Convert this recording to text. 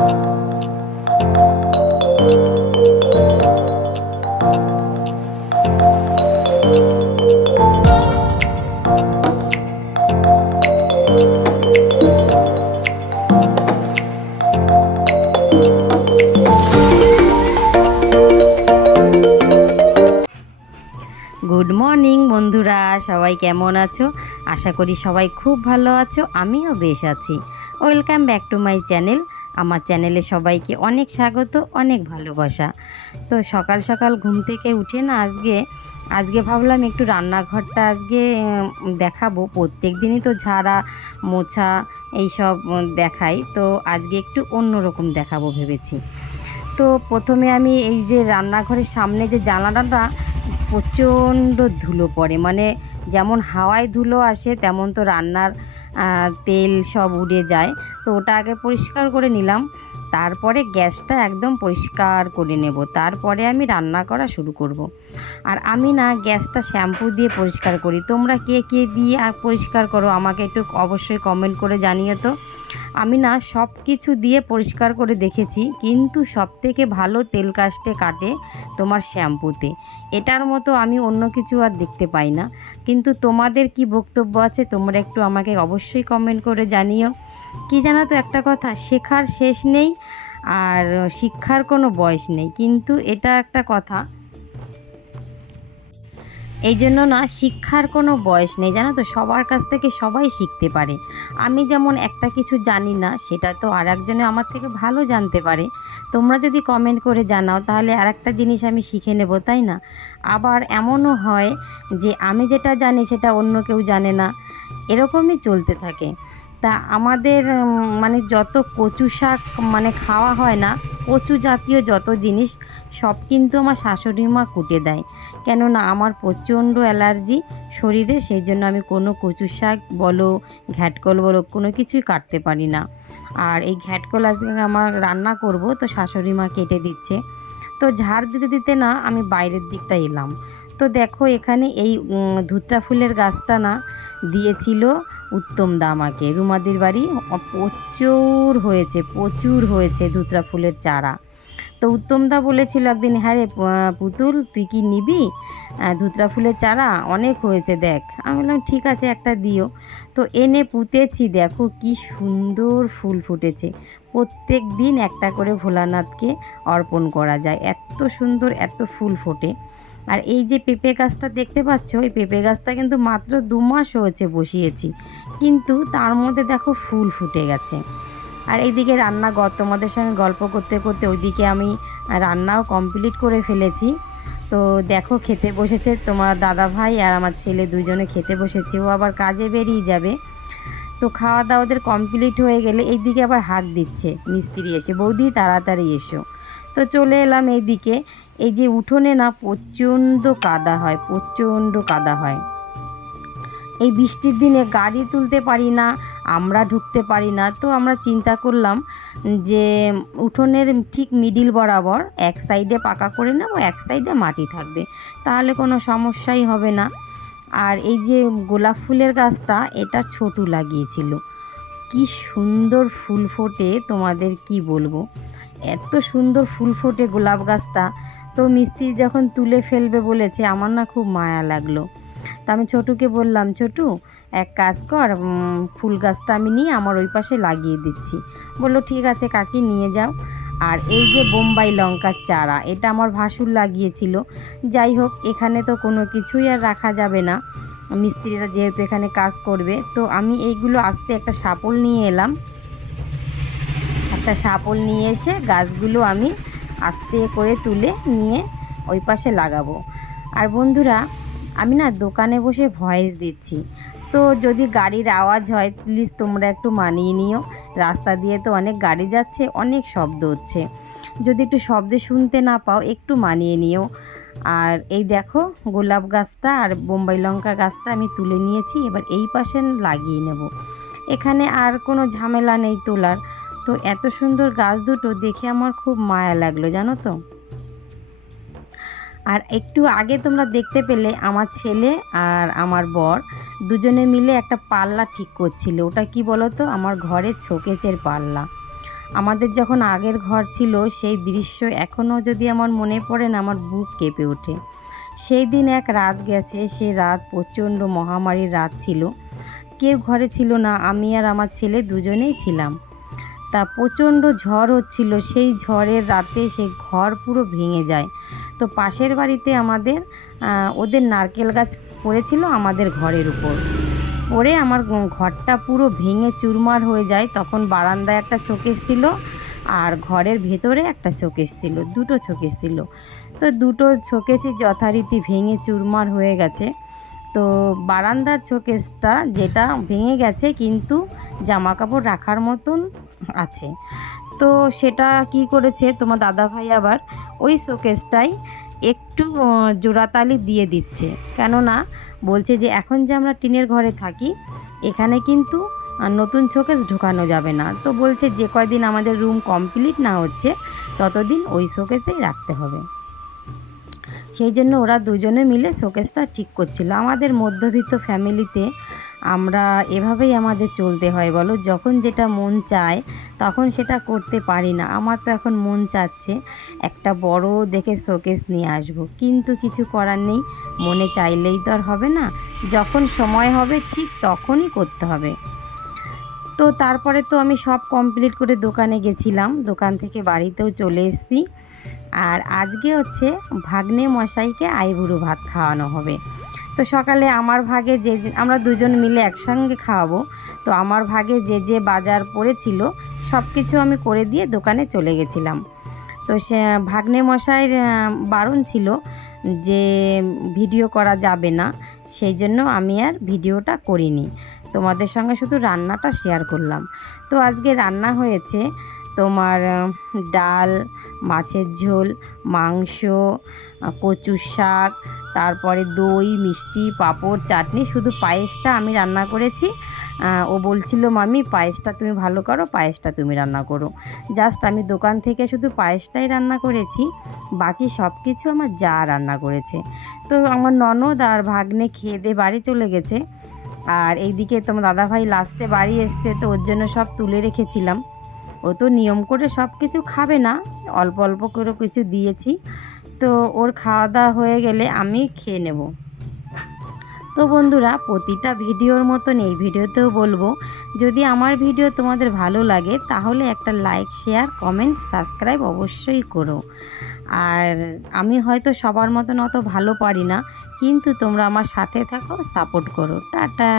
Good morning বন্ধুরা, সবাই কেমন আছো? আশা করি সবাই খুব ভালো আছো, আমিও বেশ আছি। Welcome back to my channel. আমার চ্যানেলে সবাইকে অনেক স্বাগত, অনেক ভালোবাসা। তো সকাল সকাল ঘুম থেকে উঠে না আজকে ভাবলাম একটু রান্নাঘরটা আজকে দেখাবো। প্রত্যেক দিনই তো ঝাড়া মোছা এইসব দেখাই, তো আজকে একটু অন্যরকম দেখাবো ভেবেছি। তো প্রথমে আমি এই যে রান্নাঘরের সামনে যে জানালাটা প্রচণ্ড ধুলো পড়ে, মানে যেমন হাওয়ায় ধুলো আসে তেমন তো রান্নার তেল সব উড়ে যায়। তো ওটা আগে পরিষ্কার করে নিলাম, তারপরে গ্যাসটা একদম পরিষ্কার করে নেব, তারপরে আমি রান্না করা শুরু করব। আর আমি না গ্যাসটা শ্যাম্পু দিয়ে পরিষ্কার করি। তোমরা কে কে দিয়ে পরিষ্কার করো আমাকে একটু অবশ্যই কমেন্ট করে জানিও তো। আমি না সব কিছু দিয়ে পরিষ্কার করে দেখেছি, কিন্তু সবথেকে ভালো তেল কাটে তোমার শ্যাম্পুতে। এটার মতো আমি অন্য কিছু আর দেখতে পাই না। কিন্তু তোমাদের কি বক্তব্য আছে তোমরা একটু আমাকে অবশ্যই কমেন্ট করে জানিও। কি জানো তো, একটা কথা, শেখার শেষ নেই আর শিক্ষার কোনো বয়স নেই, কিন্তু এটা একটা কথা। এই জন্য না শিক্ষার কোনো বয়স নেই, জানো তো, সবার কাছ থেকে সবাই শিখতে পারে। আমি যেমন একটা কিছু জানি না, সেটা তো আর একজনে আমার থেকে ভালো জানতে পারে। তোমরা যদি কমেন্ট করে জানাও তাহলে আর একটা জিনিস আমি শিখে নেব, তাই না? আবার এমনও হয় যে আমি যেটা জানি সেটা অন্য কেউ জানে না, এরকমই চলতে থাকে। তা আমাদের মানে যত কচু শাক মানে খাওয়া হয় না, কচু জাতীয় যত জিনিস সব কিন্তু আমার শাশুড়ি মা কুটে দেয়। কেননা আমার প্রচণ্ড অ্যালার্জি শরীরে, সেই জন্য আমি কোনো কচু শাক বলো ঘ্যাটকল বলো কোনো কিছুই কাটতে পারি না। আর এই ঘ্যাটকল আজকে আমার রান্না করব, তো শাশুড়ি মা কেটে দিচ্ছে। তো ঝাড় দিতে দিতে না আমি বাইরের দিকটা এলাম। তো দেখো এখানে এই ধুতরা ফুলের গাছটা না দিয়েছিল উত্তম দা আমাকে, রুমাদির বাড়ি। প্রচুর হয়েছে ধুতরা ফুলের চারা। তো উত্তমদা বলেছিল একদিন, হ্যাঁ রে পুতুল, তুই কি নিবি ধুতরা ফুলের চারা? অনেক হয়েছে দেখ। আমি বললাম ঠিক আছে, একটা দিও। তো এনে পুঁতেছি, দেখো কি সুন্দর ফুল ফুটেছে। প্রত্যেক দিন একটা করে ভোলানাথকে অর্পণ করা যায়, এত সুন্দর এত ফুল ফোটে। আর এই যে পেঁপে গাছটা দেখতে পাচ্ছ, এই পেঁপে গাছটা কিন্তু মাত্র 2 মাস হয়েছে বসিয়েছি, কিন্তু তার মধ্যে দেখো ফুল ফুটে গেছে। আর এইদিকে তোমাদের সঙ্গে গল্প করতে করতে ওইদিকে আমি রান্নাও কমপ্লিট করে ফেলেছি। তো দেখো খেতে বসেছে তোমার দাদা ভাই আর আমার ছেলে, দুজনে খেতে বসেছে, ও আবার কাজে বেরিয়ে যাবে। তো খাওয়া দাওয়া ওদের কমপ্লিট হয়ে গেলে এইদিকে আবার হাঁক দিচ্ছে মিস্ত্রি এসে, বৌদি তাড়াতাড়ি এসো। তো চলে এলাম এইদিকে। এই যে উঠোনে না প্রচণ্ড কাদা হয়, প্রচণ্ড কাদা হয়। এই বৃষ্টির দিনে গাড়ি তুলতে পারি না, আমরা ঢুকতে পারি না। তো আমরা চিন্তা করলাম যে উঠোনের ঠিক মিডিল বরাবর এক সাইডে পাকা করে নেব, এক সাইডে মাটি থাকবে, তাহলে কোনো সমস্যাই হবে না। আর এই যে গোলাপ ফুলের গাছটা, এটা ছোটু লাগিয়েছিল, কি সুন্দর ফুল ফোটে তোমাদের কি বলবো, এত সুন্দর ফুল ফোটে গোলাপ গাছটা। তো মিস্ত্রি যখন তুলে ফেলবে বলেছে, আমার না খুব মায়া লাগলো। তা আমি ছোটুকে বললাম, ছোটু এক কাজ কর, ফুল গাছটা আমি নিয়ে আমার ওই পাশে লাগিয়ে দিচ্ছি। বললো ঠিক আছে কাকি, নিয়ে যাও। আর এই যে বোম্বাই লঙ্কার চারা, এটা আমার ভাসুর লাগিয়েছিল। যাই হোক, এখানে তো কোনো কিছুই আর রাখা যাবে না, মিস্ত্রিরা যেহেতু এখানে কাজ করবে। তো আমি এইগুলো আস্তে একটা শাপল নিয়ে এলাম, একটা শাপল নিয়ে এসে গাছগুলো আমি আস্তে করে তুলে নিয়ে ওই পাশে লাগাবো। আর বন্ধুরা, আমি না দোকানে বসে ভয়েস দিচ্ছি, তো যদি গাড়ির আওয়াজ হয় প্লিজ তোমরা একটু মানিয়ে নিও। রাস্তা দিয়ে তো অনেক গাড়ি যাচ্ছে, অনেক শব্দ হচ্ছে, যদি একটু শব্দে শুনতে না পাও একটু মানিয়ে নিও। আর এই দেখো গোলাপ গাছটা আর বোম্বাই লঙ্কা গাছটা আমি তুলে নিয়েছি, এবার এই পাশে লাগিয়ে নেব। এখানে আর কোনো ঝামেলা নেই তোলার। তো এত সুন্দর গাছ দুটো দেখে আমার খুব মায়া লাগলো, জানো তো। আর একটু আগে তোমরা দেখতে পেলে আমার ছেলে আর আমার বর দুজনে মিলে একটা পাল্লা ঠিক করছিল। ওটা কি বলো তো, আমার ঘরের শোকেসের পাল্লা। আমাদের যখন আগের ঘর ছিল সেই দৃশ্য এখনও যদি আমার মনে পড়ে না, আমার বুক কেঁপে ওঠে। সেই দিন এক রাত গেছে, সে রাত প্রচণ্ড মহামারীর রাত ছিল। কেউ ঘরে ছিল না, আমি আর আমার ছেলে দুজনেই ছিলাম। তা প্রচণ্ড ঝড় হচ্ছিল, সেই ঝড়ের রাতে সেই ঘর পুরো ভেঙে যায়। তো পাশের বাড়িতে আমাদের ওদের নারকেল গাছ পড়েছিল আমাদের ঘরের উপর, পড়ে আমার ঘরটা পুরো ভেঙে চুরমার হয়ে যায়। তখন বারান্দায় একটা শোকেস ছিল আর ঘরের ভেতরে একটা শোকেস ছিল, দুটো শোকেস ছিল। তো দুটো শোকেসই যথারীতি ভেঙে চুরমার হয়ে গেছে। তো বারান্দার শোকেসটা যেটা ভেঙে গেছে, কিন্তু জামা কাপড় রাখার মতন আছে। তো সেটা কি করেছে তোমার দাদাভাই, আবার ওই শোকেসটাই একটু জোড়াতালি দিয়ে দিচ্ছে। কেননা বলছে যে এখন যে আমরা টিনের ঘরে থাকি, এখানে কিন্তু নতুন শোকেস ঢোকানো যাবে না। তো বলছে যে কয়দিন আমাদের রুম কমপ্লিট না হচ্ছে ততদিন ওই শোকেসেই রাখতে হবে। সেই জন্য ওরা দুজনে মিলে শোকেসটা ঠিক করছিল। আমাদের মধ্যবিত্ত ফ্যামিলিতে আমরা এভাবেই আমাদের চলতে হয় বলো। যখন যেটা মন চায় তখন সেটা করতে পারি না। আমার তো এখন মন চাচ্ছে একটা বড় দেখে শোকেস নিয়ে আসবো, কিন্তু কিছু করার নেই, মনে চাইলেই তো আর হবে না। যখন সময় হবে ঠিক তখনই করতে হবে। তো তারপরে তো আমি সব কমপ্লিট করে দোকানে গেছিলাম, দোকান থেকে বাড়িতেও চলে এসেছি। আর আজকে হচ্ছে ভাগ্নে মশাইকে আইবুড়ো ভাত খাওয়ানো হবে। তো সকালে আমার ভাগে যে আমরা দুজন মিলে একসঙ্গে খাওয়াবো, তো আমার ভাগে যে যে বাজার পড়েছিল সব কিছু আমি করে দিয়ে দোকানে চলে গেছিলাম। তো সে ভাগ্নে মশাইয়ের বারণ ছিল যে ভিডিও করা যাবে না, সেই জন্য আমি আর ভিডিওটা করিনি, তোমাদের সঙ্গে শুধু রান্নাটা শেয়ার করলাম। তো আজকে রান্না হয়েছে তোমার ডাল, মাছের ঝোল, মাংস, কচুর শাক, তারপরে দই, মিষ্টি, পাঁপড়, চাটনি। শুধু পায়েসটা আমি রান্না করেছি। ও বলছিল মামি পায়েসটা তুমি ভালো করো, পায়েসটা তুমি রান্না করো। জাস্ট আমি দোকান থেকে শুধু পায়েসটাই রান্না করেছি, বাকি সব কিছু আমার যা রান্না করেছে। তো আমার ননদ আর ভাগ্নে খেয়ে দিয়ে বাড়ি চলে গেছে। আর এইদিকে তোমার দাদাভাই লাস্টে বাড়ি এসছে, তো ওর জন্য সব তুলে রেখেছিলাম। ও তো নিয়ম করে সব কিছু খাবে না, অল্প অল্প করে কিছু দিয়েছি। তো ওর খাওয়া দাওয়া হয়ে গেলে আমি খেয়ে নেব। তো বন্ধুরা, প্রতিটা ভিডিওর মতন এই ভিডিওতেও বলবো, যদি আমার ভিডিও তোমাদের ভালো লাগে তাহলে একটা লাইক, শেয়ার, কমেন্ট, সাবস্ক্রাইব অবশ্যই করো। আর আমি হয়তো সবার মতন অত ভালো পারি না, কিন্তু তোমরা আমার সাথে থাকো, সাপোর্ট করো। টাটা।